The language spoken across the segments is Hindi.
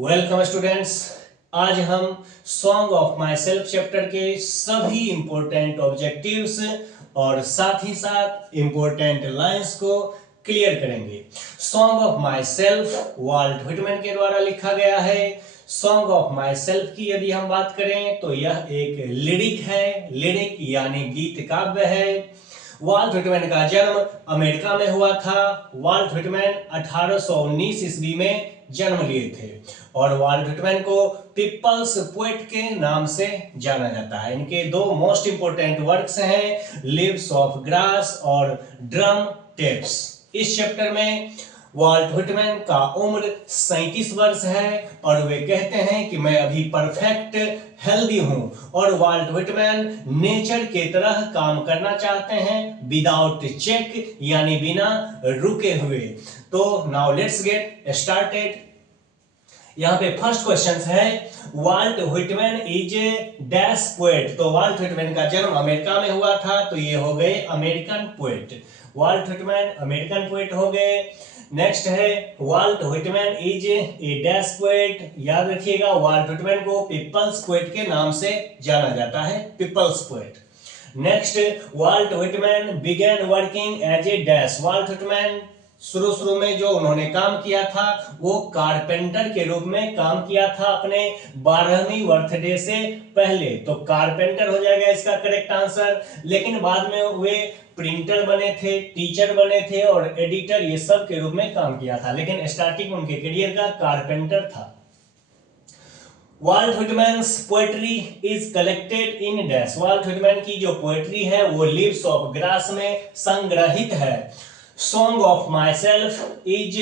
Welcome students. आज हम song of myself chapter के सभी इंपॉर्टेंट ऑब्जेक्टिव्स और साथ ही साथ इंपॉर्टेंट लाइंस को क्लियर करेंगे। Song of myself Walt Whitman के द्वारा लिखा गया है। सॉन्ग ऑफ माई सेल्फ की यदि हम बात करें तो यह एक लिरिक है। लिरिक यानी गीत काव्य है। वाल्ट व्हिटमैन का जन्म अमेरिका में हुआ था। वाल्ट व्हिटमैन 1819 ईस्वी में जन्म लिए थे और वाल्ट व्हिटमैन को पीपल्स पोएट के नाम से जाना जाता है। इनके दो मोस्ट इंपोर्टेंट वर्क्स हैं, लीव्स ऑफ ग्रास और ड्रम टेप्स। इस चैप्टर में वाल्ट व्हिटमैन का उम्र 37 वर्ष है और वे कहते हैं कि मैं अभी परफेक्ट हेल्दी हूं और वाल्ट व्हिटमैन नेचर के तरह काम करना चाहते हैं विदाउट चेक यानी बिना रुके हुए। तो नाउ लेट्स गेट स्टार्टेड। यहाँ पे फर्स्ट क्वेश्चन है Walt Whitman is a dash poet. तो वाल्ट व्हिटमैन का जन्म अमेरिका में हुआ था तो ये हो गए American poet. Walt Whitman American poet हो गए। नेक्स्ट है Walt Whitman is a dash poet. याद रखिएगा वाल्ट व्हिटमैन को पीपल्स पोएट के नाम से जाना जाता है, people's poet. Next Walt Whitman began working as a dash. Walt Whitman शुरू में जो उन्होंने काम किया था वो कारपेंटर के रूप में काम किया था अपने 12वीं बर्थडे से पहले। तो कारपेंटर हो जाएगा इसका करेक्ट आंसर। लेकिन बाद में वे प्रिंटर बने थे, टीचर बने थे और एडिटर, ये सब के रूप में काम किया था, लेकिन स्टार्टिंग उनके करियर का कारपेंटर था। Walt Whitman's poetry is collected in dash. Walt Whitman की जो पोएट्री है वो लीव्स ऑफ ग्रास में संग्रहित है। Song of my self is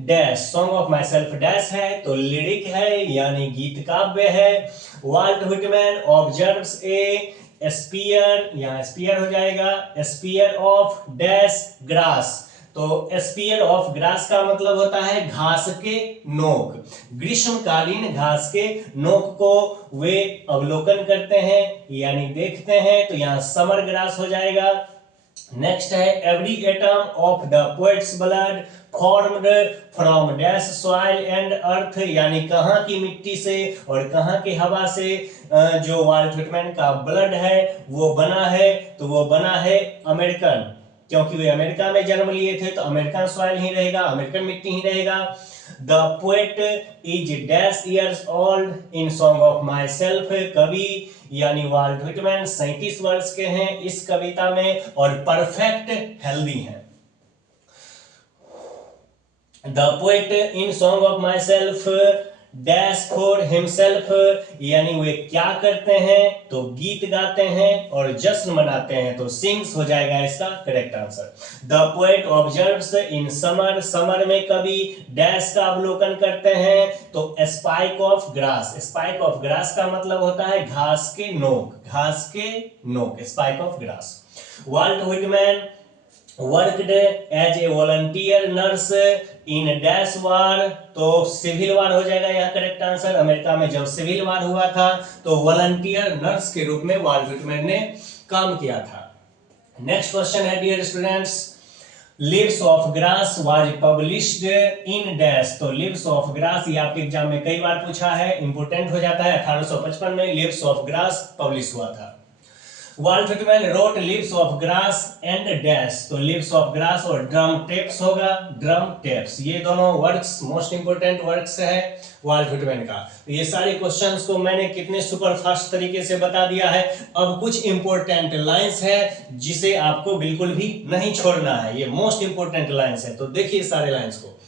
dash. Song of my self dash है तो लिरिक है यानी गीत काव्य है। वाल्ट व्हिटमैन ऑब्जर्व्स ए स्पीयर, यहाँ स्पीयर हो जाएगा, स्पीयर ऑफ डैश ग्रास। तो स्पीयर ऑफ ग्रास का मतलब होता है घास के नोक। ग्रीष्मकालीन घास के नोक को वे अवलोकन करते हैं यानी देखते हैं, तो यहाँ समर ग्रास हो जाएगा। नेक्स्ट है every atom of the poets blood formed from dash soil and earth, यानी कहाँ की मिट्टी से और कहाँ की हवा से जो वाल्ट व्हिटमैन का ब्लड है वो बना है, तो वो बना है अमेरिकन, क्योंकि वे अमेरिका में जन्म लिए थे तो अमेरिकन सॉइल ही रहेगा, अमेरिकन मिट्टी ही रहेगा। The poet is dash years old in song of my self. कवि यानी वाल्ट व्हिटमैन 37 वर्ष के हैं इस कविता में और परफेक्ट हेल्दी हैं। The poet in song of my self dash for himself, यानी वे क्या करते हैं तो गीत गाते हैं और जश्न मनाते हैं, तो सिंग्स हो जाएगा इसका correct answer. The poet observes in summer. Summer में कवि डैश का अवलोकन करते हैं तो spike of grass. Spike of grass का मतलब होता है घास के नोक, घास के नोक, spike of grass. Walt Whitman worked as a volunteer nurse in dash war, तो सिविल वार हो जाएगा यहाँ करेक्ट आंसर। अमेरिका में जब सिविल वार हुआ था तो वॉलंटियर नर्स के रूप में वाल्ट व्हिटमैन ने काम किया था। नेक्स्ट क्वेश्चन है dear students, leaves of grass was published in dash. तो लीव्स ऑफ ग्रास ये आपके एग्जाम में कई बार पूछा है, इंपोर्टेंट हो जाता है। 1855 में लीव्स ऑफ ग्रास पब्लिश हुआ था। Walt Whitman wrote leaves of grass and dash, तो लीव्स ऑफ ग्रास और ड्रम टेप्स होगा, ड्रम टेप्स। ये दोनों वर्क्स मोस्ट इंपोर्टेंट वर्क्स है वाल्ट व्हिटमैन का। तो ये सारे क्वेश्चंस को मैंने कितने सुपर फास्ट तरीके से बता दिया है। अब कुछ इंपोर्टेंट लाइंस है जिसे आपको बिल्कुल भी नहीं छोड़ना है, ये मोस्ट इंपोर्टेंट लाइंस है। तो देखिए सारे लाइंस को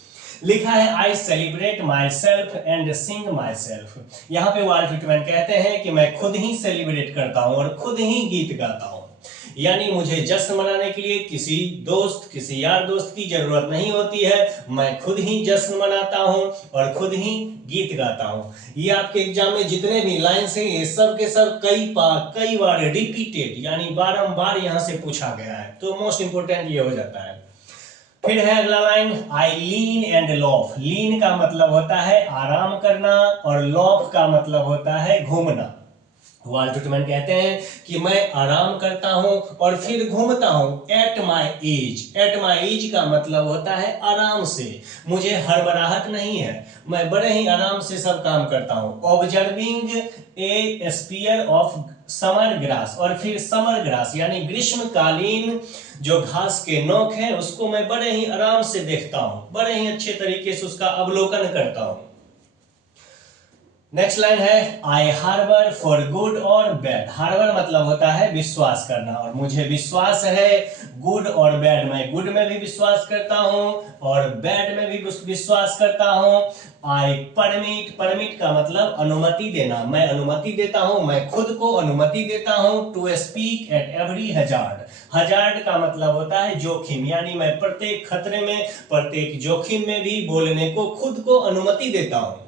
लिखा है, I celebrate my self and Singh my self. यहाँ पे वाल्ट व्हिटमैन कहते हैं कि मैं खुद ही सेलिब्रेट करता हूँ और खुद ही गीत गाता हूँ, यानी मुझे जश्न मनाने के लिए किसी दोस्त, किसी यार दोस्त की जरूरत नहीं होती है, मैं खुद ही जश्न मनाता हूँ और खुद ही गीत गाता हूँ। ये आपके एग्जाम में जितने भी लाइन्स हैं ये सब के सब कई बार रिपीटेड यानी बारंबार यहाँ से पूछा गया है, तो मोस्ट इंपोर्टेंट ये हो जाता है। फिर है अगला line, I lean and laugh. Lean का मतलब होता है आराम करना और लॉफ का मतलब होता है घूमना। वाल्ट व्हिटमैन कहते हैं कि मैं आराम करता हूं और फिर घूमता हूं at my age. At my age का मतलब होता है आराम से, मुझे हड़बड़ाहट नहीं है, मैं बड़े ही आराम से सब काम करता हूं। Observing a spear of summer grass, और फिर समर ग्रास यानी ग्रीष्मकालीन जो घास के नोक है उसको मैं बड़े ही आराम से देखता हूं, बड़े ही अच्छे तरीके से उसका अवलोकन करता हूं। नेक्स्ट लाइन है आई हार्बर फॉर गुड और बैड। हार्बर मतलब होता है विश्वास करना, और मुझे विश्वास है गुड और बैड, मैं गुड में भी विश्वास करता हूं और बैड में भी विश्वास करता हूं। आई परमिट, परमिट का मतलब अनुमति देना, मैं अनुमति देता हूं, मैं खुद को अनुमति देता हूं to speak at every hazard. Hazard का मतलब होता है जोखिम, यानी मैं प्रत्येक खतरे में, प्रत्येक जोखिम में भी बोलने को खुद को अनुमति देता हूं।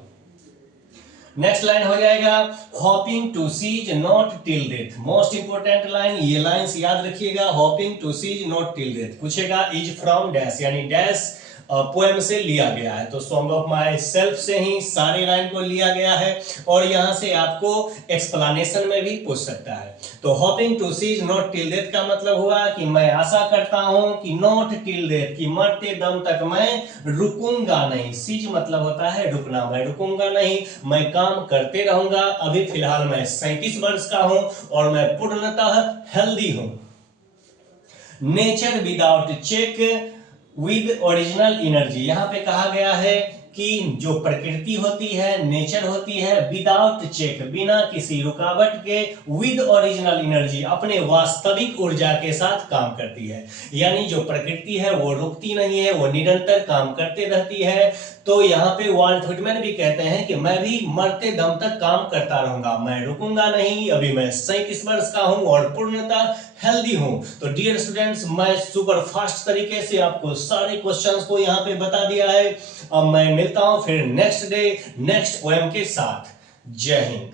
नेक्स्ट लाइन हो जाएगा hoping to cease not till death. Most important line, ये लाइंस याद रखिएगा। Hoping to cease not till death पूछेगा इज फ्रॉम डैश, यानी डैश पोएम से लिया गया है, तो सॉन्ग ऑफ माई सेल्फ से ही सारे लाइन को लिया गया है, और यहां से आपको एक्सप्लेनेशन में भी पूछ सकता है। तो hoping to cease not till death का मतलब हुआ कि मैं आशा करता हूं कि नॉट टिल डेथ, कि मरते दम तक मैं रुकूंगा नहीं। सीज मतलब होता है रुकना, मैं रुकूंगा नहीं, मैं काम करते रहूंगा। अभी फिलहाल मैं 37 वर्ष का हूं और मैं पूर्णतः हेल्दी हूं। Nature without check with original energy, यहां पे कहा गया है कि जो प्रकृति होती है, नेचर होती है विदाउट चेक, बिना किसी रुकावट के, विद ओरिजिनल एनर्जी, अपने वास्तविक ऊर्जा के साथ काम करती है। यानी जो प्रकृति है वो रुकती नहीं है, वो निरंतर काम करते रहती है। तो यहाँ पे वाल्ट व्हिटमैन भी कहते हैं कि मैं भी मरते दम तक काम करता रहूंगा, मैं रुकूंगा नहीं। अभी मैं 37 वर्ष का हूं और पूर्णतः हेल्दी हूं। तो डियर स्टूडेंट्स, मैं सुपर फास्ट तरीके से आपको सारे क्वेश्चंस को यहाँ पे बता दिया है। अब मैं मिलता हूं फिर नेक्स्ट डे नेक्स्ट पोएम के साथ। जय हिंद।